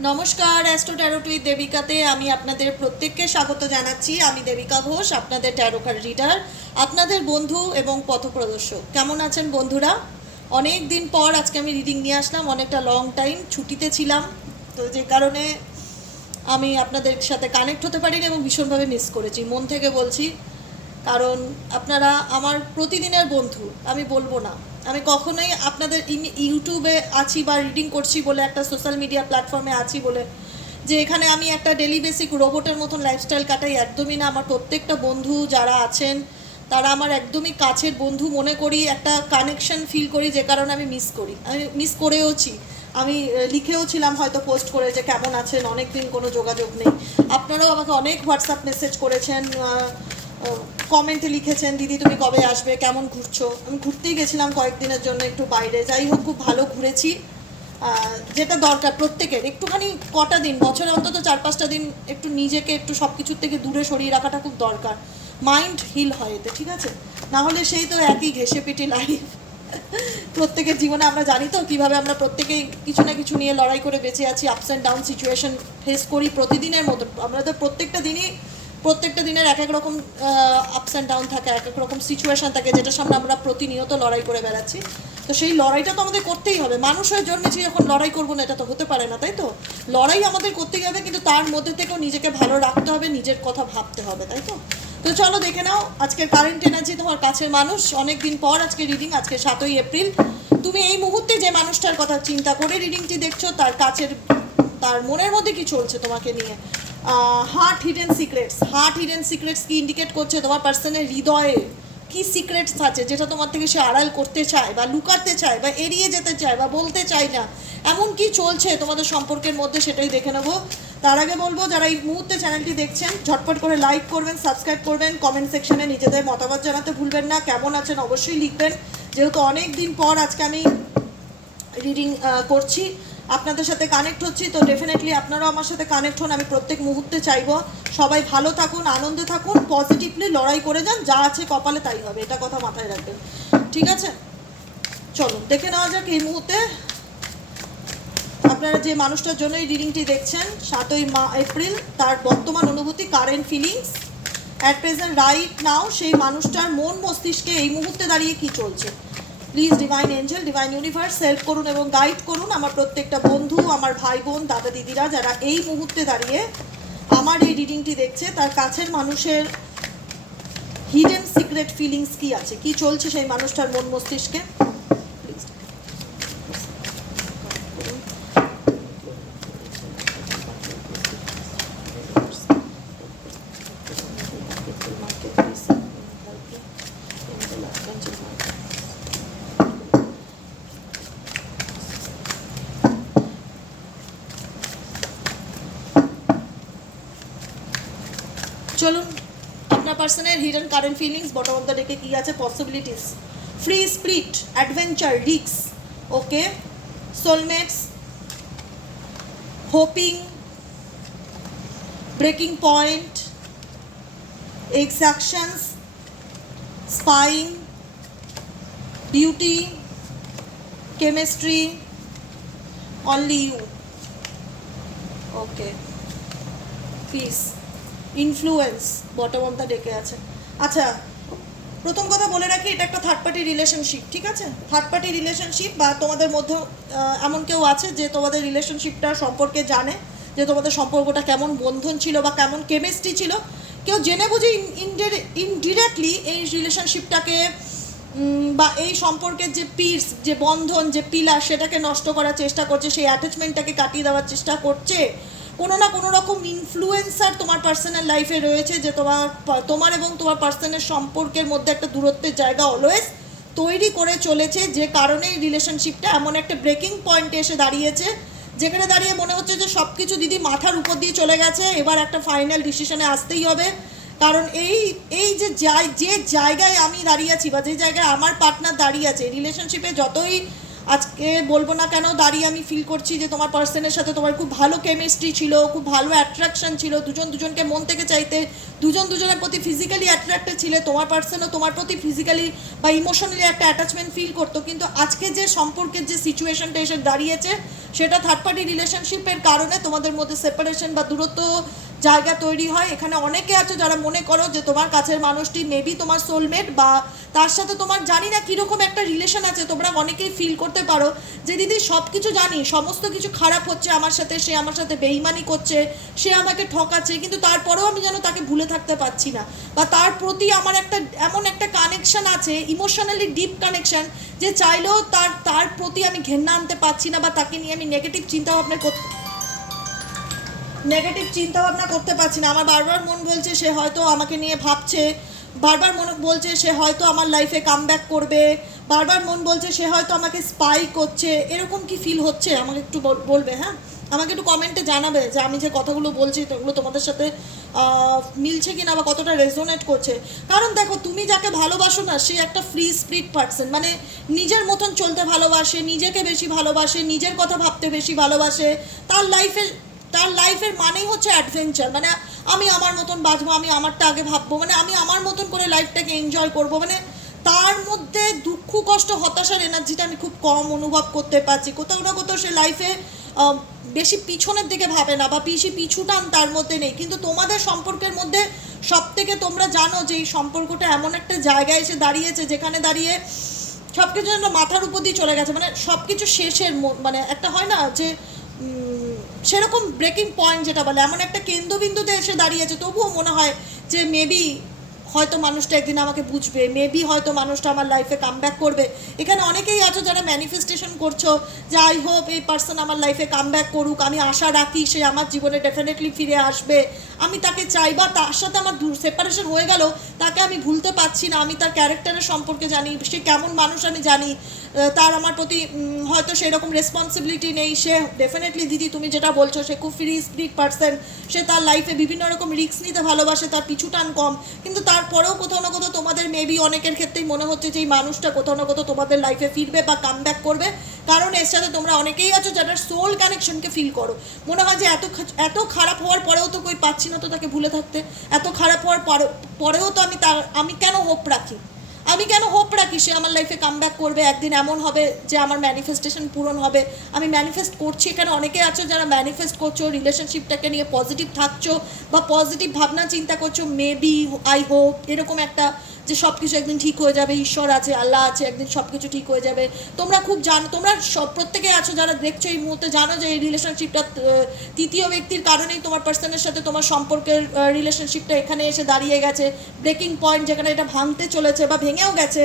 নমস্কার astro tarot with দেবিকাতে আমি আপনাদের প্রত্যেককে স্বাগত জানাচ্ছি। আমি দেবিকা ঘোষ, আপনাদের ট্যারোকার রিডার আপনাদের বন্ধু এবং পথপ্রদর্শক কেমন আছেন বন্ধুরা? অনেক দিন পর আজকে আমি রিডিং নিয়ে আসলাম, অনেকটা লং টাইম ছুটিতে ছিলাম। তো যে কারণে আমি আপনাদের সাথে কানেক্ট হতে পারিনি এবং ভীষণভাবে মিস করেছি। মন থেকে বলছি, কারণ আপনারা আমার প্রতিদিনের বন্ধু, আমি বলব না। আমি কখনোই আপনাদের ইউটিউবে আছি বা রিডিং করছি বলে একটা সোশ্যাল মিডিয়া প্ল্যাটফর্মে আছি বলে, যে এখানে আমি একটা ডেলি বেসিক রোবটের মতন লাইফস্টাইল কাটাই একদমই না। আমার প্রত্যেকটা বন্ধু যারা আছেন, তারা আমার একদমই কাছের বন্ধু মনে করি, একটা কানেকশন ফিল করি যে কারণে আমি মিস করি। আমি মিস করেওছি। আমি লিখেও ছিলাম হয়তো পোস্ট করে যে কেমন আছেন অনেক দিন কোনো যোগাযোগ নেই। আপনারাও আমাকে অনেক হোয়াটসঅ্যাপ মেসেজ করেছেন কমেন্টে লিখেছেন, দিদি, তুমি কবে আসবে? কেমন ঘুরছো? আমি ঘুরতেই গেছিলাম কয়েকদিনের জন্য একটু বাইরে। যাই হোক, খুব ভালো ঘুরেছি। যেটা দরকার প্রত্যেকের। একটুখানি কটা দিন, বছরে অন্তত চার পাঁচটা দিন একটু নিজেকে একটু সব কিছুর থেকে দূরে সরিয়ে রাখাটা খুব দরকার। মাইন্ড হিল হয় এতে, ঠিক আছে? না হলে সেই তো একই ঘেসে পেটে লাইফ প্রত্যেকের জীবনে আমরা জানি তো কীভাবে আমরা প্রত্যেকেই কিছু না কিছু নিয়ে লড়াই করে বেঁচে আছি ups and down situation face করি প্রতিদিনের মতো। আমরা তো প্রত্যেকটা দিনই প্রত্যেকটা দিনের এক এক রকম আপস অ্যান্ড ডাউন থাকে, এক এক রকম সিচুয়েশন থাকে, যেটার সামনে আমরা প্রতিনিয়ত লড়াই করে বেড়াচ্ছি। তো সেই লড়াইটা তো আমাদের করতেই হবে। মানুষ হয়ে জন্মেছি যখন লড়াই করব না, এটা তো হতে পারে না, তাই তো? লড়াই আমাদের করতেই হবে, কিন্তু তার মধ্যে থেকেও নিজেকে ভালো রাখতে হবে, নিজের কথা ভাবতে হবে, তাই তো? তো চলো দেখে নাও আজকের কারেন্ট এনার্জি তোমার কাছের মানুষ, অনেক দিন পর আজকে রিডিং আজকে সাতই এপ্রিল। তুমি এই মুহূর্তে যে মানুষটার কথা চিন্তা করে রিডিংটি দেখছ, তার কাছের তার মনের মধ্যে কি চলছে তোমাকে নিয়ে? Heart hidden secrets heart hidden secrets কি ইন্ডিকেট করছে তোমার পার্সনের হৃদয়ে? কি সিক্রেটস আছে যেটা তোমার থেকে সে আড়াল করতে চায় বা লুকাতে চায় বা এড়িয়ে যেতে চায় বা বলতে চায় না? এমন কি চলছে তোমাদের সম্পর্কের মধ্যে সেটাই দেখে নেব। তার আগে বলব, যারা এই মুহূর্তে চ্যানেলটি দেখছেন, ঝটপট করে লাইক করবেন সাবস্ক্রাইব করবেন কমেন্ট সেকশনে নিজেদের মতামত জানাতে ভুলবেন না। কেমন আছেন অবশ্যই লিখবেন। যেহেতু অনেক দিন পর আজকে আমি রিডিং করছি আপনাদের সাথে কানেক্ট হচ্ছি, তো ডেফিনেটলি আপনারাও আমার সাথে কানেক্ট হন। আমি প্রত্যেক মুহূর্তে চাইব। সবাই ভালো থাকুন, আনন্দে থাকুন পজিটিভলি লড়াই করে যান, যা আছে কপালে তাই হবে, এটা কথা মাথায় রাখবেন। ঠিক আছে? চলো দেখে নেওয়া যাক এই মুহূর্তে। আপনারা যে মানুষটার জন্য এই রিডিংটি দেখছেন, সাতই মা, এপ্রিল, তার বর্তমান অনুভূতি current feelings at present right now সেই মানুষটার মন মস্তিষ্কে এই মুহূর্তে দাঁড়িয়ে কি চলছে? Please divine angel divine universe help করুন এবং গাইড করুন আমার প্রত্যেকটা বন্ধু, আমার ভাই বোন, দাদা দিদিরা যারা এই মুহূর্তে দাঁড়িয়ে আমার এই রিডিংটি দেখছে, তার কাছের মানুষের হিডেন সিক্রেট ফিলিংস কি আছে? কি চলছে সেই মানুষটার মন মস্তিষ্কে? চলুন, আপনার পার্সনের hidden current feelings bottom of the deck কী আছে? Possibilities free spirit adventure risks okay soulmates hoping breaking point exactions spying beauty chemistry only you okay peace influence bottom the deck আছে। আচ্ছা প্রথম কথা বলে রাখি, এটা একটা থার্ড পার্টি রিলেশনশিপ ঠিক আছে? থার্ড পার্টি রিলেশনশিপ বা তোমাদের মধ্যে এমন কেউ আছে যে তোমাদের রিলেশনশিপটা সম্পর্কে জানে, যে তোমাদের সম্পর্কটা কেমন বন্ধন ছিল বা কেমন কেমিস্ট্রি ছিল। কেউ জেনে বুঝে ইনডিরেক্টলি এই রিলেশনশিপটাকে বা এই সম্পর্কের যে পিস যে বন্ধন, যে পিলার সেটাকে নষ্ট করার চেষ্টা করছে, সেই অ্যাটাচমেন্টটাকে কাটিয়ে দেওয়ার চেষ্টা করছে। কোনো না কোনো রকম ইনফ্লুয়েন্সার তোমার পার্সোনাল লাইফে রয়েছে যে তোমার তোমার এবং তোমার পার্সনের সম্পর্কের মধ্যে একটা দূরত্বের জায়গা অলওয়েজ তৈরি করে চলেছে যে কারণে এই রিলেশনশিপটা এমন একটা ব্রেকিং পয়েন্টে এসে দাঁড়িয়েছে। যেখানে দাঁড়িয়ে মনে হচ্ছে যে সব কিছু দিদি মাথার উপর দিয়ে চলে গেছে, এবার একটা ফাইনাল ডিসিশনে আসতেই হবে। কারণ এই এই যে যে জায়গায় আমি দাঁড়িয়ে আছি বা যে জায়গায় আমার পার্টনার দাঁড়িয়ে আছে রিলেশনশিপে যতই আজকে বলব না কেন, দাঁড়িয়ে আমি ফিল করছি যে তোমার পার্সনের সাথে তোমার খুব ভালো কেমিস্ট্রি ছিল, খুব ভালো অ্যাট্রাকশন ছিল, দুজন দুজনকে মন থেকে চাইতে, দুজন দুজনের প্রতি ফিজিক্যালি অ্যাট্রাক্টেড ছিলে, তোমার পার্সনও তোমার প্রতি ফিজিক্যালি বা ইমোশনালি একটা অ্যাটাচমেন্ট ফিল করতো। কিন্তু আজকে যে সম্পর্কের যে সিচুয়েশনটা এসে দাঁড়িয়েছে, সেটা থার্ড পার্টি রিলেশনশিপের কারণে তোমাদের মধ্যে সেপারেশন বা দূরত্ব জায়গা তৈরি হয়। এখানে অনেকে আছে যারা মনে করো যে তোমার কাছের মানুষটি মেবি তোমার সোলমেট বা তার সাথে তোমার জানি না কীরকম একটা রিলেশন আছে, তোমরা অনেকেই ফিল করতে পারো যে দিদি সব কিছু জানি, সমস্ত কিছু খারাপ হচ্ছে আমার সাথে, সে আমার সাথে বেইমানি করছে, সে আমাকে ঠকাচ্ছে, কিন্তু তারপরেও আমি যেন তাকে ভুলে থাকতে পারছি না। বা তার প্রতি আমার একটা এমন একটা কানেকশন আছে ইমোশনালি ডিপ কানেকশন যে চাইলেও তার তার প্রতি আমি ঘেন্না আনতে পারছি না বা তাকে নিয়ে আমি নেগেটিভ চিন্তাভাবনা করতে নেগেটিভ চিন্তা ভাবনা করতে পারছি না। আমার বারবার মন বলছে সে হয়তো আমাকে নিয়ে ভাবছে। বারবার মন বলছে সে হয়তো আমার লাইফে কাম করবে। বারবার মন বলছে সে হয়তো আমাকে স্পাই করছে। এরকম কি ফিল হচ্ছে? আমাকে একটু বলবে হ্যাঁ? আমাকে একটু কমেন্টে জানাবে যে আমি যে কথাগুলো বলছি ওগুলো তোমাদের সাথে মিলছে কি না বা কতটা রেজোনেট করছে। কারণ দেখো, তুমি যাকে ভালোবাসো না, সে একটা ফ্রি স্পিরিট পার্সন মানে নিজের মতন চলতে ভালোবাসে, নিজেকে বেশি ভালোবাসে, নিজের কথা ভাবতে বেশি ভালোবাসে। তার লাইফে তার লাইফের মানেই হচ্ছে অ্যাডভেঞ্চার মানে আমি আমার মতন বাঁচবো, আমি আমারটা আগে ভাববো মানে আমি আমার মতন করে লাইফটাকে এনজয় করব। মানে তার মধ্যে দুঃখ, কষ্ট, হতাশার এনার্জিটা আমি খুব কম অনুভব করতে পারছি। কোথাও না কোথাও সে লাইফে বেশি পিছনের দিকে ভাবে না বা বেশি পিছু টান তার মধ্যে নেই। কিন্তু তোমাদের সম্পর্কের মধ্যে সব থেকে তোমরা জানো যে এই সম্পর্কটা এমন একটা জায়গায় এসে দাঁড়িয়েছে, যেখানে দাঁড়িয়ে সব কিছু যেন মাথার উপর দিয়ে চলে গেছে। মানে সব কিছু শেষের মানে একটা হয় না যে সেরকম ব্রেকিং পয়েন্ট যেটা বলে, এমন একটা কেন্দ্রবিন্দুতে এসে দাঁড়িয়েছে, তবুও মনে হয় যে মেবি হয়তো মানুষটা একদিন আমাকে বুঝবে মেবি হয়তো মানুষটা আমার লাইফে কাম ব্যাক করবে। এখানে অনেকেই আছো যারা ম্যানিফেস্টেশন করছ, যে আই হোপ এই পার্সন আমার লাইফে কাম ব্যাক করুক, আমি আশা রাখি সে আমার জীবনে ডেফিনেটলি ফিরে আসবে। আমি তাকে চাই বা তার সাথে আমার দূর সেপারেশন হয়ে গেল, তাকে আমি ভুলতে পারছি না, আমি তার ক্যারেক্টারের সম্পর্কে জানি, সে কেমন মানুষ আমি জানি। তার আমার প্রতি হয়তো সেরকম রেসপন্সিবিলিটি নেই। সে ডেফিনেটলি দিদি, তুমি যেটা বলছো, সে খুব ফ্রি স্পিরিট পার্সন সে তার লাইফে বিভিন্ন রকম রিস্ক নিতে ভালোবাসে, তার পিছু টান কম। কিন্তু তারপরেও কোথাও না কোথাও তোমাদের মেবি অনেকের ক্ষেত্রেই মনে হচ্ছে যে, এই মানুষটা কোথাও না কোথাও তোমাদের লাইফে ফিরবে বা কাম ব্যাক করবে। কারণ এর সাথে তোমরা অনেকেই আছো যারা সোল কানেকশনকে ফিল করো। মনে হয় যে, এত এত খারাপ হওয়ার পরেও তো কই পাচ্ছি না তো তাকে ভুলে থাকতে। এত খারাপ হওয়ার পরে- পরেও তো আমি তার আমি কেন হোপ রাখি? আমি কেন হোপ রাখি সে আমার লাইফে কাম করবে? একদিন এমন হবে যে আমার ম্যানিফেস্টেশন পূরণ হবে। আমি ম্যানিফেস্ট করছি। এখানে অনেকে আছো যারা ম্যানিফেস্ট করছ রিলেশনশিপটাকে নিয়ে পজিটিভ থাকছো বা পজিটিভ ভাবনা চিন্তা করছ। মেবি আই হোপ এরকম একটা যে সব কিছু একদিন ঠিক হয়ে যাবে, ঈশ্বর আছে, আল্লাহ আছে, একদিন সব কিছু ঠিক হয়ে যাবে। তোমরা খুব জানো, তোমরা সব, প্রত্যেকে আছো যারা দেখছ এই মুহূর্তে, জানো যে এই রিলেশনশিপটা তৃতীয় ব্যক্তির কারণেই তোমার পার্সনের সাথে তোমার সম্পর্কের রিলেশনশিপটা এখানে এসে দাঁড়িয়ে গেছে। ব্রেকিং পয়েন্ট যেখানে এটা ভাঙতে চলেছে বা ভেঙেও গেছে।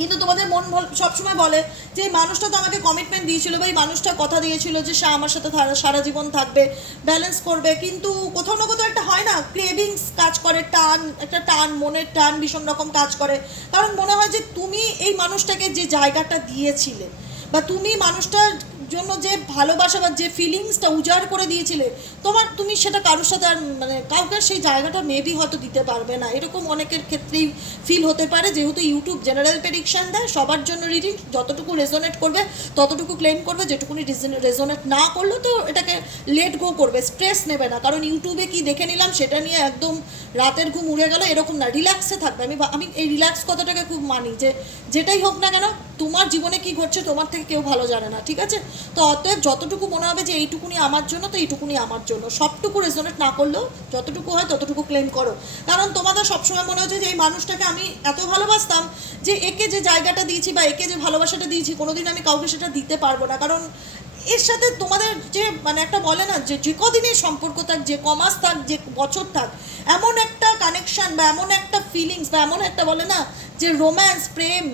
কিন্তু তোমাদের মন সবসময় বলে যে মানুষটা তো আমাকে কমিটমেন্ট দিয়েছিল বা এই মানুষটা কথা দিয়েছিল যে সে আমার সাথে সারা জীবন থাকবে ব্যালেন্স করবে। কিন্তু কোথাও না কোথাও একটা হয় না ক্রেভিংস কাজ করে, টান, একটা টান, মনের টান ভীষণ রকম কাজ করে। কারণ মনে হয় যে তুমি এই মানুষটাকে যে জায়গাটা দিয়েছিলে বা তুমি মানুষটার জন্য যে ভালোবাসা বা যে ফিলিংসটা উজাড় করে দিয়েছিলে, তোমার, তুমি সেটা কারোর সাথে আর মানে কাউকে সেই জায়গাটা মেবি হয়তো দিতে পারবে না। এরকম অনেকের ক্ষেত্রেই ফিল হতে পারে, যেহেতু ইউটিউব জেনারেল প্রেডিকশন দেয়, সবার জন্য রিডিং যতটুকু রেজোনেট করবে, ততটুকু ক্লেম করবে, যেটুকুনি রেজোনেট না করলেও তো এটাকে লেট গো করবে স্ট্রেস নেবে না। কারণ ইউটিউবে কি দেখে নিলাম, সেটা নিয়ে একদম রাতের ঘুম উড়ে গেল, এরকম না রিল্যাক্সে থাকবে। আমি আমি এই রিল্যাক্স কথাটাকে খুব মানি যে, যেটাই হোক না কেন তোমার জীবনে কি ঘটছে তোমার থেকে কেউ ভালো জানে না, ঠিক আছে? তো অতএব যতটুকু মনে হবে যে এইটুকুনি আমার জন্য, তো এইটুকুনি আমার জন্য। সবটুকু রেজোনেট না করলেও যতটুকু হয় ততটুকু ক্লেম করো। কারণ তোমাদের সবসময় মনে হচ্ছে যে এই মানুষটাকে আমি এত ভালোবাসতাম যে একে যে জায়গাটা দিয়েছি বা একে যে ভালোবাসাটা দিয়েছি, কোনোদিন আমি কাউকে সেটা দিতে পারব না। কারণ এর সাথে তোমাদের যে মানে একটা বলে না যে যে কদিনের সম্পর্ক থাক, যে কমাস থাক, যে বছর থাক, এমন একটা কানেকশন বা এমন একটা ফিলিংস বা এমন একটা বলে না যে রোম্যান্স প্রেম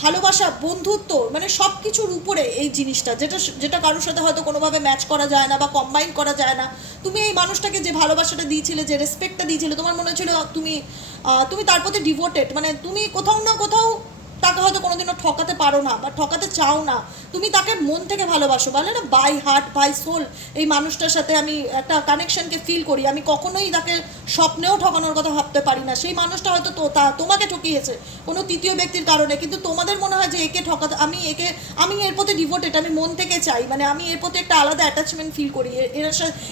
ভালোবাসা, বন্ধুত্ব মানে সব কিছুর উপরে এই জিনিসটা, যেটা যেটা কারোর সাথে হয়তো কোনোভাবে ম্যাচ করা যায় না বা কম্বাইন করা যায় না। তুমি এই মানুষটাকে যে ভালোবাসাটা দিয়েছিলে, যে রেসপেক্টটা দিয়েছিলে, তোমার মনে হচ্ছিল তুমি তুমি তার প্রতি ডিভোটেড মানে তুমি কোথাও না কোথাও তাকে হয়তো কোনোদিনও ঠকাতে পারো না বা ঠকাতে চাও না। তুমি তাকে মন থেকে ভালোবাসো, বলে না, বাই হার্ট, বাই সোল। এই মানুষটার সাথে আমি একটা কানেকশনকে ফিল করি। আমি কখনোই তাকে স্বপ্নেও ঠকানোর কথা ভাবতে পারি না। সেই মানুষটা হয়তো তো তা, তোমাকে ঠকিয়েছে কোনো তৃতীয় ব্যক্তির কারণে। কিন্তু তোমাদের মনে হয় যে একে ঠকাতে, আমি একে, আমি এর প্রতি ডিভোটেড আমি মন থেকে চাই। মানে আমি এর প্রতি একটা আলাদা অ্যাটাচমেন্ট ফিল করি। এর-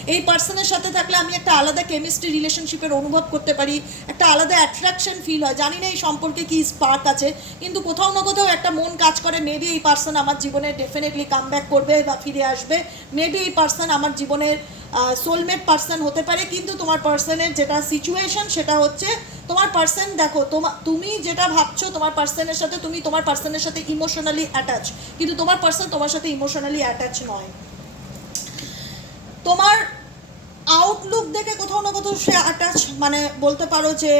এই পার্সনের সাথে থাকলে আমি একটা আলাদা কেমিস্ট্রি রিলেশনশিপের অনুভব করতে পারি। একটা আলাদা অ্যাট্রাকশন ফিল হয়। জানি না এই সম্পর্কে কী স্পার্ক আছে। কিন্তু কোথাও না কোথাও একটা মন কাজ করে মেবি এই পার্সন আমার জীবনে ডেফিনেটলি কাম করবে বা ফিরে আসবে। মেবি এই পার্সন আমার জীবনের সোলমেট পার্সন হতে পারে, কিন্তু তোমার পার্সনের যেটা সিচুয়েশন সেটা হচ্ছে, তোমার পার্সন দেখো তোমার তুমি যেটা ভাবছ তোমার পার্সনের সাথে, তুমি তোমার পার্সনের সাথে ইমোশনালি অ্যাটাচ কিন্তু তোমার পার্সন তোমার সাথে ইমোশনালি অ্যাটাচ নয়। তোমার আউটলুক দেখে কোথাও না কোথাও সে অ্যাটাচ মানে বলতে পারো যে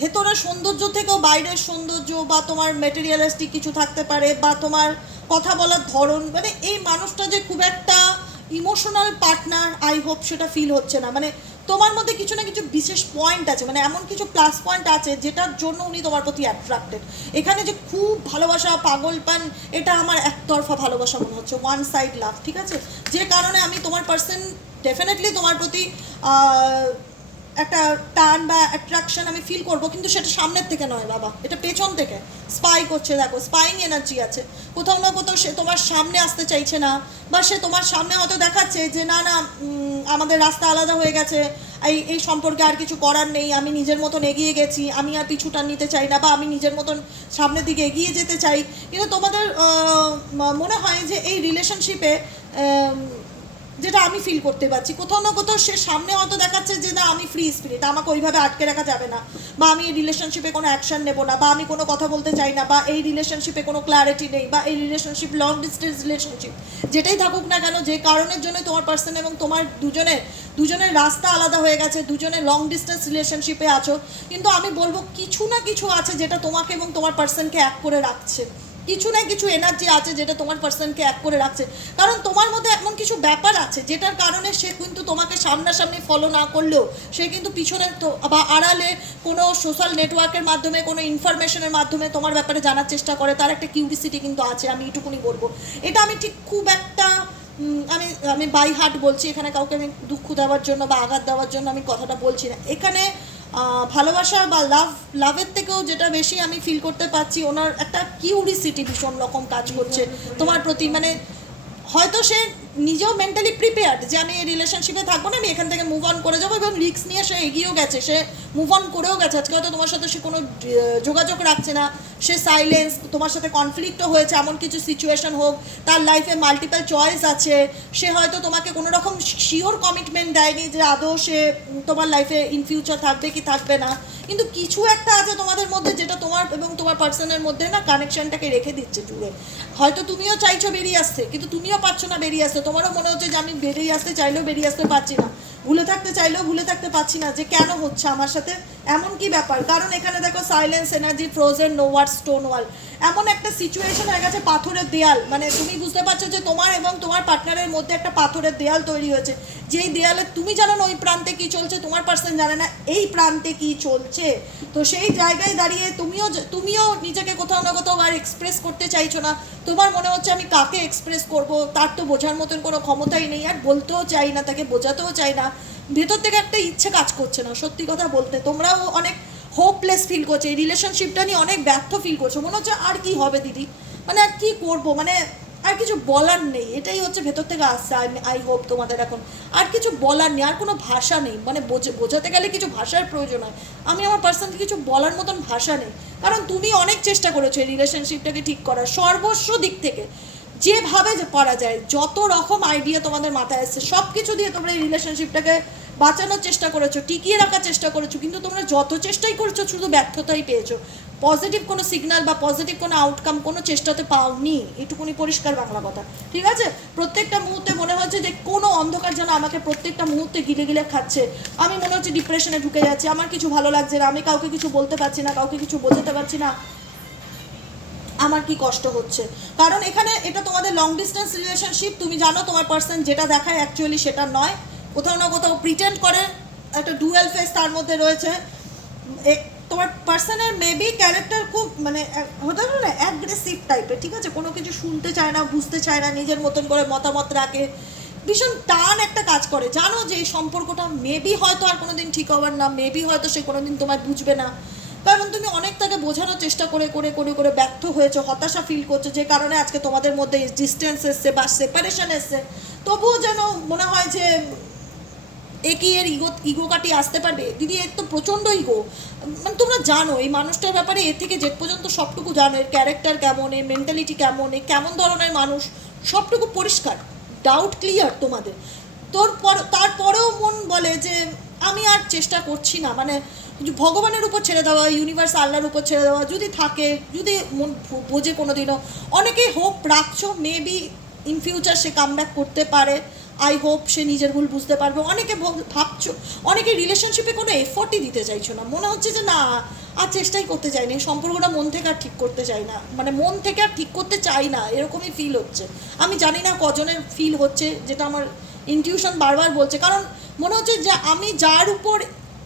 ভেতরের সৌন্দর্য থেকেও বাইরের সৌন্দর্য বা তোমার মেটেরিয়ালিস্টিক কিছু থাকতে পারে বা তোমার কথা বলার ধরন মানে এই মানুষটা যে খুব একটা ইমোশনাল পার্টনার আই হোপ সেটা ফিল হচ্ছে না। মানে তোমার মধ্যে কিছু না কিছু বিশেষ পয়েন্ট আছে মানে এমন কিছু প্লাস পয়েন্ট আছে যেটার জন্য উনি তোমার প্রতি অ্যাট্রাক্টেড এখানে যে খুব ভালোবাসা, পাগল পান, এটা আমার একতরফা ভালোবাসা মনে হচ্ছে ওয়ান সাইড লাভ ঠিক আছে? যে কারণে আমি তোমার পার্সন ডেফিনেটলি তোমার প্রতি একটা টান বা অ্যাট্রাকশন আমি ফিল করব, কিন্তু সেটা সামনের থেকে নয়, বাবা। এটা পেছন থেকে। স্পাই করছে, দেখো স্পাইং এনার্জি আছে। কোথাও না কোথাও সে তোমার সামনে আসতে চাইছে না, বা সে তোমার সামনে হয়তো দেখাচ্ছে যে, না না আমাদের রাস্তা আলাদা হয়ে গেছে। এই এই সম্পর্কে আর কিছু করার নেই। আমি নিজের মতন এগিয়ে গেছি। আমি আর পিছুটা নিতে চাই না, বা আমি নিজের মতন সামনের দিকে এগিয়ে যেতে চাই। কিন্তু তোমাদের মনে হয় যে এই রিলেশনশিপে যেটা আমি ফিল করতে পারছি। কোথাও না কোথাও সে সামনে হয়তো দেখাচ্ছে যে, না, আমি ফ্রি স্পিরিট আমাকে ওইভাবে আটকে রাখা যাবে না। বা আমি এই রিলেশনশিপে কোনো অ্যাকশন নেব না, বা আমি কোনো কথা বলতে চাই না, বা এই রিলেশনশিপে কোনো ক্ল্যারিটি নেই, বা এই রিলেশনশিপ লং ডিস্টেন্স রিলেশনশিপ যেটাই থাকুক না কেন, যে কারণের জন্য তোমার পার্সন এবং তোমার দুজনের দুজনের রাস্তা আলাদা হয়ে গেছে, দুজনে লং ডিস্টেন্স রিলেশনশিপে আছো। কিন্তু আমি বলব, কিছু না কিছু আছে যেটা তোমাকে এবং তোমার পার্সনকে এক করে রাখছে। কিছু না কিছু এনার্জি আছে যেটা তোমার পার্সনকে এক করে রাখছে। কারণ তোমার কিছু ব্যাপার আছে, যেটার কারণে সে কিন্তু তোমাকে সামনাসামনি ফলো না করলেও সে কিন্তু পিছনে তো বা আড়ালে কোনো সোশ্যাল নেটওয়ার্কের মাধ্যমে, কোনো ইনফরমেশনের মাধ্যমে তোমার ব্যাপারে জানার চেষ্টা করে, তার একটা কিউরিসিটি কিন্তু আছে, আমি এটুকুনি বলব। এটা আমি ঠিক খুব একটা আমি আমি বাই হার্ট বলছি, এখানে কাউকে আমি দুঃখ দেওয়ার জন্য বা আঘাত দেওয়ার জন্য আমি কথাটা বলছি না। এখানে ভালোবাসা বা লাভ লাভের থেকেও যেটা বেশি আমি ফিল করতে পারছি ওনার একটা কিউরিসিটি ভীষণ রকম কাজ করছে। তোমার প্রতি মানে হয়তো সে নিজেও মেন্টালি প্রিপেয়ার্ড যে আমি এই রিলেশনশিপে থাকব না, আমি এখান থেকে মুভ অন করে যাব এবং রিস্ক নিয়ে সে এগিয়েও গেছে, সে মুভ অন করেও গেছে। আজকে হয়তো তোমার সাথে সে কোনো যোগাযোগ রাখছে না, সে সাইলেন্স তোমার সাথে কনফ্লিক্টও হয়েছে, এমন কিছু সিচুয়েশন হোক, তার লাইফে মাল্টিপল চয়েস আছে, সে হয়তো তোমাকে কোনো রকম শিওর কমিটমেন্ট দেয়নি যে আদৌ সে তোমার লাইফে ইন ফিউচার থাকবে কি থাকবে না। কিন্তু কিছু একটা আছে তোমাদের মধ্যে যেটা তোমার এবং তোমার পার্সনের মধ্যে না কানেকশনটাকে রেখে দিচ্ছে জুড়ে। হয়তো তুমিও চাইছো বেরিয়ে আসতে, কিন্তু তুমিও পারছ না বেরিয়ে আসতে। তোমারও মনে হচ্ছে যে আমি বেরিয়ে আসতে চাইলেও বেরিয়ে আসতে পারছি না। ভুলে থাকতে চাইলেও ভুলে থাকতে পারছি না যে কেন হচ্ছে আমার সাথে? এমন কি ব্যাপার? কারণ এখানে দেখো silence energy frozen no war stone wall এমন একটা সিচুয়েশন হয়ে গেছে পাথরের দেয়াল। মানে তুমি বুঝতে পারছ যে তোমার এবং তোমার পার্টনারের মধ্যে একটা পাথরের দেয়াল তৈরি হয়েছে। যেই দেয়ালে তুমি জানো না ওই প্রান্তে কি চলছে, তোমার পার্সন জানে না এই প্রান্তে কি চলছে। তো সেই জায়গায় দাঁড়িয়ে তুমিও তুমিও নিজেকে কোথাও না কোথাও আর এক্সপ্রেস করতে চাইছো না। তোমার মনে হচ্ছে আমি কাকে এক্সপ্রেস করব? তার তো বোঝার মতন কোনো ক্ষমতাই নেই। আর বলতেও চাই না, তাকে বোঝাতেও চাই না। ভেতর থেকে একটা ইচ্ছে কাজ করছে না, সত্যি কথা বলতে। তোমরাও অনেক হোপলেস ফিল করছ, এই রিলেশনশিপটা নিয়ে অনেক ব্যর্থ ফিল করছ। মনে হচ্ছে আর কি হবে দিদি? মানে আর কি করব? মানে আর কিছু বলার নেই। এটাই হচ্ছে ভেতর থেকে আসছে, আই আই হোপ তোমাদের এখন আর কিছু বলার নেই, আর কোনো ভাষা নেই। মানে বোঝে- বোঝাতে গেলে কিছু ভাষার প্রয়োজন হয়। আমি আমার পার্সনকে কিছু বলার মতন ভাষা নেই। কারণ তুমি অনেক চেষ্টা করেছ এই রিলেশনশিপটাকে ঠিক করার, সর্বস্ব দিক থেকে। যেভাবে করা যায়, যত রকম আইডিয়া তোমাদের মাথায় আসছে সব কিছু দিয়ে তোমরা এই রিলেশনশিপটাকে বাঁচানোর চেষ্টা করেছ, টিকিয়ে রাখার চেষ্টা করেছ, কিন্তু তোমরা যত চেষ্টাই করেছ, শুধু ব্যর্থতাই পেয়েছ। পজিটিভ কোনো সিগনাল বা পজিটিভ কোনো আউটকাম কোনো চেষ্টাতে পাওনি। এটুকুনি পরিষ্কার বাংলা কথা। ঠিক আছে? প্রত্যেকটা মুহূর্তে মনে হচ্ছে যে কোনো অন্ধকার যেন আমাকে প্রত্যেকটা মুহূর্তে গিলে গিলে খাচ্ছে। আমি মনে হচ্ছে ডিপ্রেশনে ঢুকে যাচ্ছি। আমার কিছু ভালো লাগছে না। আমি কাউকে কিছু বলতে পারছি না, কাউকে কিছু বোঝাতে পারছি না। আমার কি কষ্ট হচ্ছে? কারণ এখানে এটা তোমাদের লং ডিস্টেন্স রিলেশনশিপ তুমি জানো তোমার পার্সন যেটা দেখায় অ্যাকচুয়ালি সেটা নয়। কোথাও না কোথাও প্রিটেন্ড করে, একটা ডুয়েল ফেস তার মধ্যে রয়েছে। তোমার পার্সনের মেবি ক্যারেক্টার খুব মানে হতে পারে না অ্যাগ্রেসিভ টাইপের ঠিক আছে? কোনো কিছু শুনতে চায় না, বুঝতে চায় না, নিজের মতন করে মতামত রাখে। ভীষণ টান একটা কাজ করে। জানো যে এই সম্পর্কটা মেবি হয়তো আর কোনোদিন ঠিক হবার না মেবি হয়তো সে কোনোদিন তোমায় বুঝবে না। কারণ তুমি অনেক তাকে বোঝানোর চেষ্টা করে করে করে করে ব্যর্থ হয়েছো, হতাশা ফিল করছ, যে কারণে আজকে তোমাদের মধ্যে ডিস্টেন্স এসছে বা সেপারেশন এসছে। তবুও যেন মনে হয় যে এ কি এর ইগো ইগো কাটিয়ে আসতে পারবে। দিদি, এর তো প্রচণ্ড ইগো মানে তোমরা জানো, এই মানুষটার ব্যাপারে এ থেকে যে পর্যন্ত সবটুকু জানো, এর ক্যারেক্টার কেমন, এর মেন্টালিটি কেমন, এ কেমন ধরনের মানুষ, সবটুকু পরিষ্কার ডাউট ক্লিয়ার তোমাদের। তোর পর, তারপরেও মন বলে যে আমি আর চেষ্টা করছি না। মানে ভগবানের উপর ছেড়ে দেওয়া ইউনিভার্স আল্লাহর উপর ছেড়ে দেওয়া, যদি থাকে, যদি মন বোঝে কোনো দিনও অনেকেই হোপ রাখছো মেবি ইন ফিউচার সে কাম করতে পারে। আই হোপ সে নিজের ভুল বুঝতে পারবে। অনেকে ভাব- ভাবছ, অনেকে রিলেশনশিপে কোনো এফোর্টই দিতে চাইছো না। মনে হচ্ছে যে না, আর চেষ্টাই করতে চাই না সম্পর্কটা মন থেকে আর ঠিক করতে চাই না। মানে মন থেকে আর ঠিক করতে চাই না। এরকমই ফিল হচ্ছে। আমি জানি না কজনের ফিল হচ্ছে, যেটা আমার ইনটিউশন বারবার বলছে। কারণ মনে হচ্ছে যে আমি যার উপর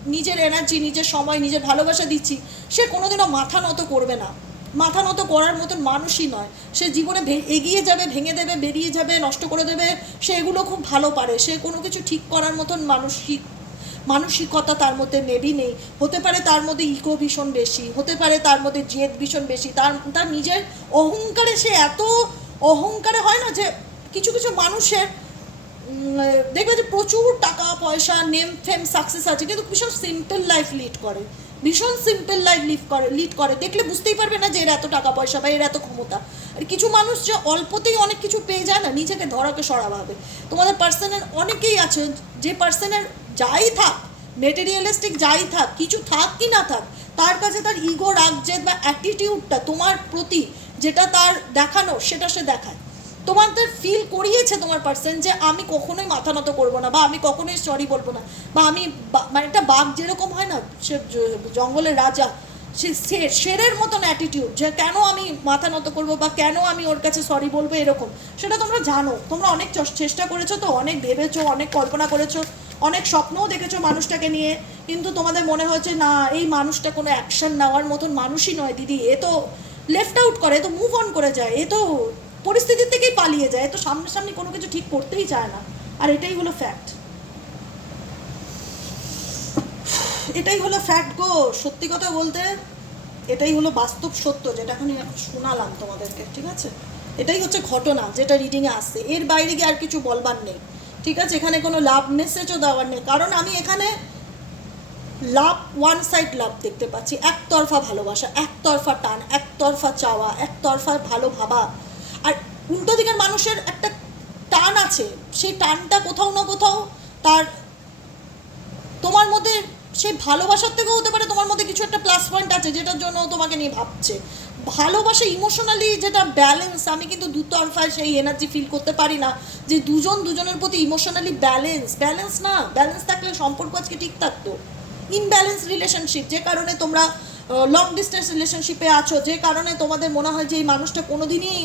নিজের এনার্জি নিজের সময়, নিজের ভালোবাসা দিচ্ছি, সে কোনোদিনও মাথা নত করবে না। মাথা নত করার মতন মানুষই নয়। সে জীবনে এগিয়ে যাবে, ভেঙে দেবে, বেরিয়ে যাবে, নষ্ট করে দেবে, সে এগুলো খুব ভালো পারে। সে কোনো কিছু ঠিক করার মতন মানসিক, মানসিকতা তার মধ্যে মেবি নেই। হতে পারে তার মধ্যে ইকো ভীষণ বেশি, হতে পারে তার মধ্যে জেদ ভীষণ বেশি। তার তার নিজের অহংকারে সে এত অহংকারে হয় না যে কিছু কিছু মানুষের দেখবে যে প্রচুর টাকা, পয়সা নেম ফেম সাকসেস আছে, কিন্তু ভীষণ সিম্পল লাইফ লিড করে। ভীষণ সিম্পল লাইফ লিভ করে লিড করে। দেখলে বুঝতেই পারবে না যে এর এত টাকা, পয়সা বা এর এত ক্ষমতা। আর কিছু মানুষ যে অল্পতেই অনেক কিছু পেয়ে যায় না, নিজেকে ধরাকে সরা ভাবে। তোমাদের পার্সনের অনেকেই আছে, যে পার্সনের যাই থাক মেটেরিয়ালিস্টিক যাই থাক, কিছু থাক কি না থাক, তার কাছে তার ইগো রাগজেদ বা অ্যাটিটিউডটা তোমার প্রতি যেটা তার দেখানো, সেটা সে দেখায়। তোমাদের ফিল করিয়েছে তোমার পার্সন যে আমি কখনোই মাথা নত করব না, বা আমি কখনোই সরি বলব না, বা আমি মানে একটা বাঘ যেরকম হয় না, সে জঙ্গলের রাজা, সে শের শেরের মতন অ্যাটিটিউড যে কেন আমি মাথা নত করব বা কেন আমি ওর কাছে সরি বলব এরকম, সেটা তোমরা জানো, তোমরা অনেক চেষ্টা করেছ তো, অনেক ভেবেছো, অনেক কল্পনা করেছ, অনেক স্বপ্নও দেখেছ মানুষটাকে নিয়ে, কিন্তু তোমাদের মনে হয়েছে না, এই মানুষটা কোনো অ্যাকশন নেওয়ার মতন মানুষই নয়, দিদি, এ তো লেফট আউট করে, এ তো মুভ অন করে যায়, এ তো পরিস্থিতির থেকেই পালিয়ে যায় তো সামনাসামনি কোনো কিছু ঠিক করতেই চায় না। আর এটাই হলো ফ্যাক্ট এটাই হলো ফ্যাক্ট গো, সত্যি কথা বলতে এটাই হলো বাস্তব সত্য, যেটা এখন শোনালাম তোমাদেরকে, ঠিক আছে? এটাই হচ্ছে ঘটনা, যেটা রিডিংয়ে আসছে। এর বাইরে গিয়ে আর কিছু বলবার নেই, ঠিক আছে? এখানে কোনো লাভ মেসেজও দেওয়ার নেই, কারণ আমি এখানে লাভ ওয়ান সাইড লাভ দেখতে পাচ্ছি। একতরফা ভালোবাসা, একতরফা টান, একতরফা চাওয়া, একতরফা ভালো ভাবা। উল্টো দিকের মানুষের একটা টান আছে। সেই টানটা কোথাও না কোথাও তার তোমার মধ্যে সেই ভালোবাসার থেকেও হতে পারে, তোমার মধ্যে কিছু একটা প্লাস পয়েন্ট আছে যেটার জন্য তোমাকে নিয়ে ভাবছে। ভালোবাসা ইমোশনালি যেটা ব্যালেন্স আমি কিন্তু দুতরফায় সেই এনার্জি ফিল করতে পারি না যে দুজন দুজনের প্রতি ইমোশনালি ব্যালেন্স ব্যালেন্স না ব্যালেন্স থাকলে সম্পর্ক আজকে ঠিক থাকতো। ইনব্যালেন্স রিলেশনশিপ যে কারণে তোমরা লং ডিস্টেন্স রিলেশনশিপে আছো, যে কারণে তোমাদের মনে হয় যে এই মানুষটা কোনোদিনই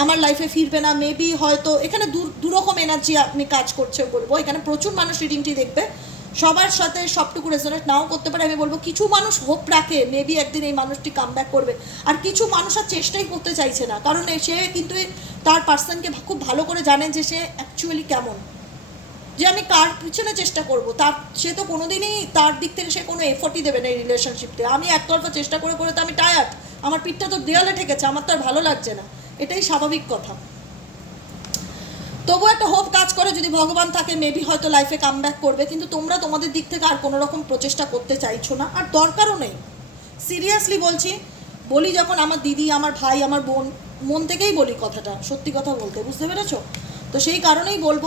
আমার লাইফে ফিরবে না মেবি হয়তো এখানে দু দুরকম এনার্জি আপনি কাজ করছে বলব এখানে প্রচুর মানুষ রিডিংটি দেখবে। সবার সাথে সবটুকু রেজোনেট নাও করতে পারে। আমি বলব, কিছু মানুষ হোপ রাখে মেবি একদিন এই মানুষটি কাম করবে। আর কিছু মানুষ আর চেষ্টাই করতে চাইছে না। কারণ সে কিন্তু তার পার্সনকে খুব ভালো করে জানে যে সে অ্যাকচুয়ালি কেমন। যে আমি কার পিছনে চেষ্টা করব, তার, সে তো কোনোদিনই তার দিক থেকে সে কোনো এফোর্টই দেবে না এই রিলেশনশিপতে আমি একতরফা চেষ্টা করে করে তো আমি টায়ার্ড আমার পিঠটা তো দেয়ালে ঠেকেছে, আমার তো আর ভালো লাগছে না। এটাই স্বাভাবিক কথা। তবু একটা হোপ কাজ করে, যদি ভগবান থাকে মেবি হয়তো লাইফে কাম করবে, কিন্তু তোমরা তোমাদের দিক থেকে আর কোনো রকম প্রচেষ্টা করতে চাইছো না, আর দরকারও নেই। সিরিয়াসলি বলছি, বলি যখন আমার দিদি, আমার ভাই, আমার বোন, মন থেকেই বলি কথাটা, সত্যি কথা বলতে, বুঝতে পেরেছ? তো সেই কারণেই বলব,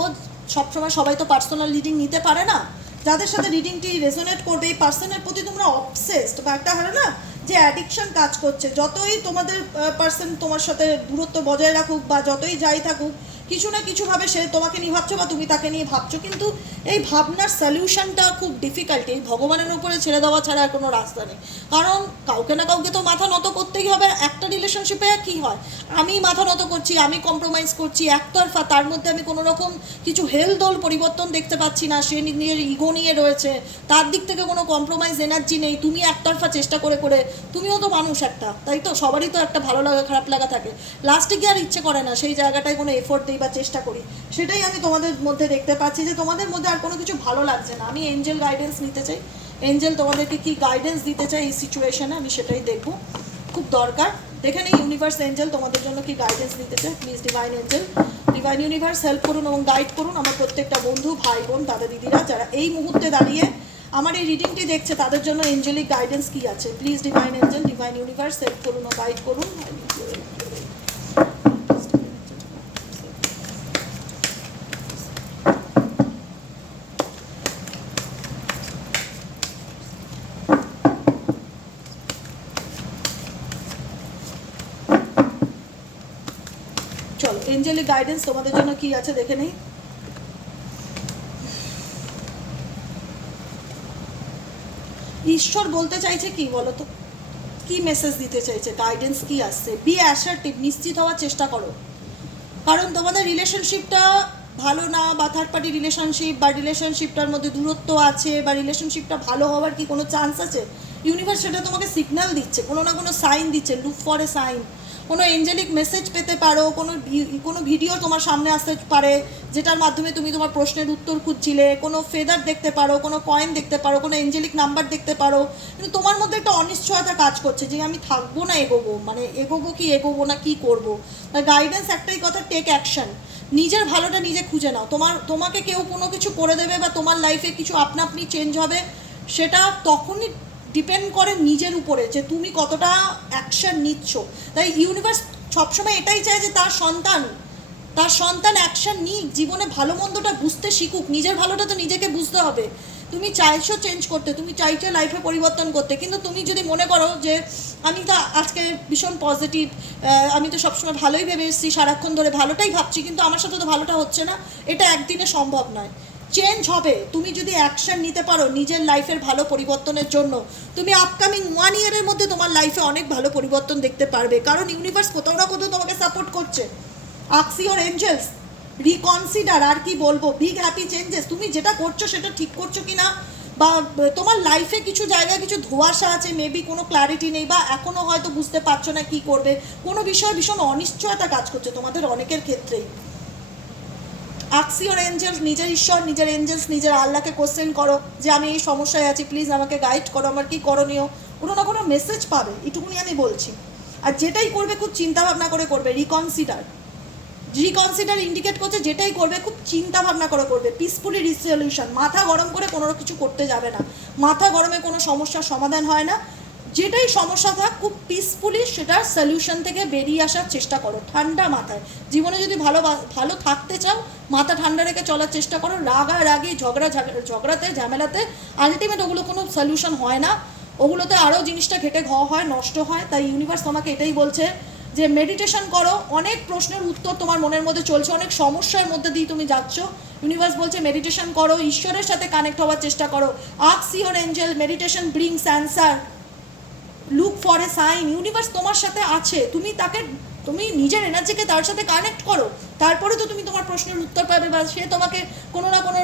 সবসময় সবাই তো পার্সোনাল রিডিং নিতে পারে না। যাদের সাথে রিডিংটি রেজোনেট করবে, এই পার্সনের প্রতি তোমরা অবসেসড বা একটা হয় না যে অ্যাডিকশন কাজ করছে, যতই তোমাদের পার্সন তোমার সাথে দূরত্ব বজায় রাখুক বা যতই যাই থাকুক কিছু না কিছু ভাবে সে তোমাকে নিয়ে ভাবছ বা তুমি তাকে নিয়ে ভাবছ। কিন্তু এই ভাবনার সলিউশনটা খুব ডিফিকাল্ট এই ভগবানের উপরে ছেড়ে দেওয়া ছাড়া আর কোনো রাস্তা নেই। কারণ কাউকে না কাউকে তো মাথা নত করতেই হবে একটা রিলেশনশিপে কি হয়? আমি মাথা নত করছি, আমি কম্প্রোমাইজ করছি, একতরফা, তার মধ্যে আমি কোনো রকম কিছু হেলদোল পরিবর্তন দেখতে পাচ্ছি না, সে নিজের ইগো নিয়ে রয়েছে, তার দিক থেকে কোনো কম্প্রোমাইজ এনার্জি নেই, তুমি একতরফা চেষ্টা করে করে, তুমিও তো মানুষ একটা, তাই তো? সবারই তো একটা ভালো লাগা, খারাপ লাগা থাকে। লাস্টে গিয়ে আর ইচ্ছে করে না, সেই জায়গাটায় কোনো এফোর্ট দিই বা চেষ্টা করি, সেটাই আমি তোমাদের মধ্যে দেখতে পাচ্ছি যে তোমাদের মধ্যে আর কোনো কিছু ভালো লাগছে না। আমি এঞ্জেল গাইডেন্স নিতে চাই। এঞ্জেল তোমাদেরকে কি গাইডেন্স দিতে চাই এই সিচুয়েশনে আমি সেটাই দেখব। খুব দরকার। দেখে নিই ইউনিভার্স এঞ্জেল তোমাদের জন্য কি গাইডেন্স দিতে চাই please divine angel divine universe help করুন এবং গাইড করুন আমার প্রত্যেকটা বন্ধু, ভাই, বোন, দাদা, দিদিরা, যারা এই মুহূর্তে দাঁড়িয়ে আমার এই রিডিংটি দেখছে, তাদের জন্য এঞ্জেলিক গাইডেন্স কি আছে? Please divine angel divine universe help করুন ও গাইড করুন। চলো এঞ্জেলিক গাইডেন্স তোমাদের জন্য কি আছে দেখে নেই? ঈশ্বর বলতে চাইছে কি বলো তো কি মেসেজ দিতে চাইছে? গাইডেন্স কি আসছে? বি অ্যাসার্টিভ নিশ্চিত হওয়ার চেষ্টা করো। কারণ তোমাদের রিলেশনশিপটা ভালো না বা থার্ড পার্টি রিলেশনশিপ বা রিলেশনশিপটার মধ্যে দূরত্ব আছে বা রিলেশনশিপটা ভালো হওয়ার কি কোনো চান্স আছে? ইউনিভার্স সেটা তোমাকে সিগন্যাল দিচ্ছে, কোনো না কোনো সাইন দিচ্ছে লুক ফর এ সাইন কোনো এঞ্জেলিক মেসেজ পেতে পারো, কোনো কোনো ভিডিও তোমার সামনে আসতে পারে, যেটার মাধ্যমে তুমি তোমার প্রশ্নের উত্তর খুঁজছিলে, কোনো ফেদার দেখতে পারো, কোনো কয়েন দেখতে পারো, কোনো এঞ্জেলিক নাম্বার দেখতে পারো, কিন্তু তোমার মধ্যে একটা অনিশ্চয়তা কাজ করছে যে আমি থাকব না এগোবো মানে এগোবো কি, এগোবো না, কি করব? গাইডেন্স একটাই কথা টেক অ্যাকশন নিজের ভালোটা নিজে খুঁজে নাও। তোমার, তোমাকে কেউ কোনো কিছু করে দেবে বা তোমার লাইফে কিছু আপনা আপনি চেঞ্জ হবে, সেটা তখনই ডিপেন্ড করে নিজের উপরে যে তুমি কতটা অ্যাকশন নিচ্ছ। তাই ইউনিভার্স সবসময় এটাই চায় যে তার সন্তান তার সন্তান অ্যাকশন নিক, জীবনে ভালো মন্দটা বুঝতে শিখুক, নিজের ভালোটা তো নিজেকে বুঝতে হবে। তুমি চাইছো চেঞ্জ করতে, তুমি চাইছো লাইফে পরিবর্তন করতে, কিন্তু তুমি যদি মনে করো যে আমি তো আজকে ভীষণ পজিটিভ আমি তো সবসময় ভালোই ভেবে এসেছি, সারাক্ষণ ধরে ভালোটাই ভাবছি, কিন্তু আমার সাথে তো ভালোটা হচ্ছে না, এটা একদিনে সম্ভব নয়। চেঞ্জ হবে। তুমি যদি অ্যাকশন নিতে পারো নিজের লাইফের ভালো পরিবর্তনের জন্য, তুমি আপকামিং ওয়ান ইয়ারের মধ্যে তোমার লাইফে অনেক ভালো পরিবর্তন দেখতে পারবে। কারণ ইউনিভার্স কোথাও না কোথাও তোমাকে সাপোর্ট করছে। আক্সি ওর এঞ্জেলস রিকনসিডার আর কি বলব? বিগ হ্যাপি চেঞ্জেস তুমি যেটা করছ সেটা ঠিক করছ কি না বা, তোমার লাইফে কিছু জায়গায় কিছু ধোঁয়াশা আছে মেবি কোনো ক্লারিটি নেই, বা এখনও হয়তো বুঝতে পারছ না কি করবে। কোনো বিষয়ে ভীষণ অনিশ্চয়তা কাজ করছে তোমাদের অনেকের ক্ষেত্রেই। আক্সিওর এঞ্জেলস নিজের ঈশ্বর, নিজের এঞ্জেলস নিজের আল্লাহকে কোশ্চেন করো যে আমি এই সমস্যায় আছি প্লিজ আমাকে গাইড করো, আমার কি করণীয়? কোনো না কোনো মেসেজ পাবে, এটুকুনি আমি বলছি। আর যেটাই করবে খুব চিন্তা ভাবনা করে করবে রিকনসিডার রিকনসিডার ইন্ডিকেট করছে যেটাই করবে খুব চিন্তা ভাবনা করে করবে পিসফুলি রিসলিউশন মাথা গরম করে কোনো কিছু করতে যাবে না। মাথা গরমে কোনো সমস্যার সমাধান হয় না। যেটাই সমস্যা থাক, খুব পিসফুলি সেটার সলিউশন থেকে বেরিয়ে আসার চেষ্টা করো, ঠান্ডা মাথায়। জীবনে যদি ভালো ভালো থাকতে চাও, মাথা ঠান্ডা রেখে চলার চেষ্টা করো রাগা রাগি ঝগড়া ঝাগ- ঝগড়াতে, ঝামেলাতে আলটিমেট ওগুলো কোনো সলিউশন হয় না। ওগুলোতে আরও জিনিসটা ঘেটে ঘ হয়, নষ্ট হয়। তাই ইউনিভার্স তোমাকে এটাই বলছে যে মেডিটেশন করো, অনেক প্রশ্নের উত্তর তোমার মনের মধ্যে চলছে, অনেক সমস্যার মধ্যে দিয়ে তুমি যাচ্ছ। ইউনিভার্স বলছে মেডিটেশন করো, ঈশ্বরের সাথে কানেক্ট হওয়ার চেষ্টা করো। আক্স your angel meditation brings answer look for a sign universe তোমার সাথে আছে। তুমি তাকে, তুমি নিজের এনার্জিকে তার সাথে কানেক্ট করো। তারপরে তো তুমি তোমার প্রশ্নের উত্তর পাবে বা সে তোমাকে কোনো না কোনো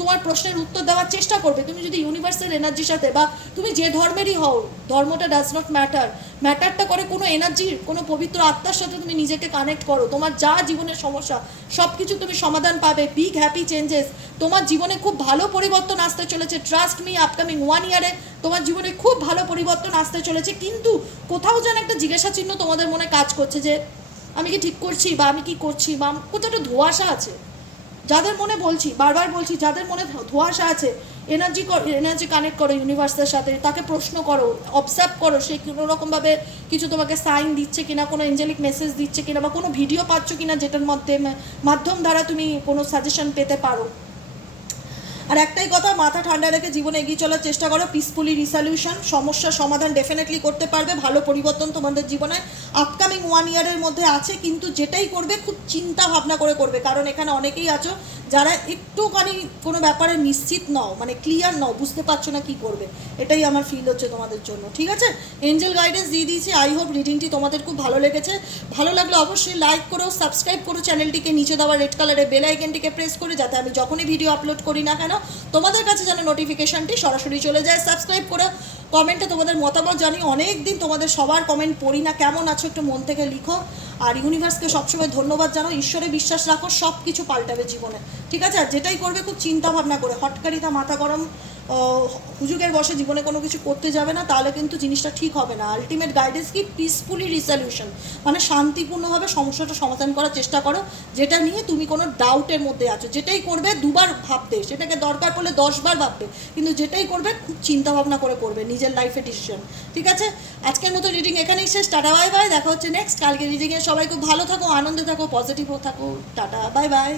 তোমার প্রশ্নের উত্তর দেওয়ার চেষ্টা করবে। তুমি যদি ইউনিভার্সাল এনার্জির সাথে বা তুমি যে ধর্মেরই হও, ধর্মটা ডাজ নট ম্যাটার ম্যাটারটা করে কোনো এনার্জির কোনো পবিত্র আত্মার সাথে তুমি নিজেকে কানেক্ট করো। তোমার যা জীবনের সমস্যা সব কিছু তুমি সমাধান পাবে। বিগ হ্যাপি চেঞ্জেস তোমার জীবনে খুব ভালো পরিবর্তন আসতে চলেছে। ট্রাস্ট মি আপকামিং ওয়ান ইয়ারে তোমার জীবনে খুব ভালো পরিবর্তন আসতে চলেছে। কিন্তু কোথাও যেন একটা জিজ্ঞাসা চিহ্ন তোমাদের মনে কাজ করছে যে, আমি কি ঠিক করছি বা আমি কি করছি? বা কোথাও একটা ধোঁয়াশা আছে। যাদের মনে বলছি, বারবার বলছি, যাদের মনে ধোঁয়াশা আছে এনার্জি এনার্জি কানেক্ট করো ইউনিভার্সের সাথে, তাকে প্রশ্ন করো অবসার্ভ করো সে কোনোরকমভাবে কিছু তোমাকে সাইন দিচ্ছে কিনা, কোনো এঞ্জেলিক মেসেজ দিচ্ছে কিনা বা কোনো ভিডিও পাচ্ছ কিনা যেটার মধ্যে মাধ্যম দ্বারা তুমি কোনো সাজেশন পেতে পারো। আর একটাই কথা, মাথা ঠান্ডা রেখে জীবনে এগিয়ে চলার চেষ্টা করো পিসফুলি রিসলিউশন সমস্যার সমাধান ডেফিনেটলি করতে পারবে, ভালো পরিবর্তন তোমাদের জীবনে আপকামিং ওয়ান ইয়ারের মধ্যে আছে, কিন্তু যেটাই করবে খুব চিন্তা ভাবনা করে করবে, কারণ এখানে অনেকেই আছো যারা একটুখানি কোনো ব্যাপারে নিশ্চিত নও মানে ক্লিয়ার নও, বুঝতে পারছ না কি করবে, এটাই আমার ফিল হচ্ছে তোমাদের জন্য, ঠিক আছে? এঞ্জেল গাইডেন্স দিয়ে দিয়েছি আই হোপ রিডিংটি তোমাদের খুব ভালো লেগেছে। ভালো লাগলে অবশ্যই লাইক করো সাবস্ক্রাইব করো চ্যানেলটিকে, নিচে দেওয়া রেড কালারের বেল আইকনটিকে প্রেস করে, যাতে আমি যখনই ভিডিও আপলোড করি না কেন, তোমাদের কাছে যেন নোটিফিকেশনটি সরাসরি চলে যায়। সাবস্ক্রাইব করে কমেন্টে তোমাদের মতামত জানি অনেক দিন তোমাদের সবার কমেন্ট পড়ি না, কেমন আছো একটু মন থেকে লিখো। আর ইউনিভার্সকে সবসময় ধন্যবাদ জানো ঈশ্বরে বিশ্বাস রাখো সব কিছু পাল্টাবে জীবনে। ঠিক আছে? আর যেটাই করবে, খুব চিন্তা ভাবনা করে। হটকারিতা মাথা গরম হুজুগের বসে জীবনে কোনো কিছু করতে যাবে না, তাহলে কিন্তু জিনিসটা ঠিক হবে না। আলটিমেট গাইডেন্স কি? পিসফুলি রিসলিউশন মানে শান্তিপূর্ণভাবে সমস্যাটা সমাধান করার চেষ্টা করো, যেটা নিয়ে তুমি কোনো ডাউটের মধ্যে আছো। যেটাই করবে, দুবার ভাববে। সেটাকে দরকার পড়লে দশবার ভাববে। কিন্তু যেটাই করবে, খুব চিন্তা ভাবনা করে করবে নিজের লাইফে ডিসিশন ঠিক আছে? আজকের মতো রিডিং এখানেই শেষ। টাটা বাই বাই দেখা হচ্ছে নেক্সট কালকে রিডিংয়ে সবাই খুব ভালো থাকো, আনন্দে থাকো পজিটিভও থাকো। Tata bye bye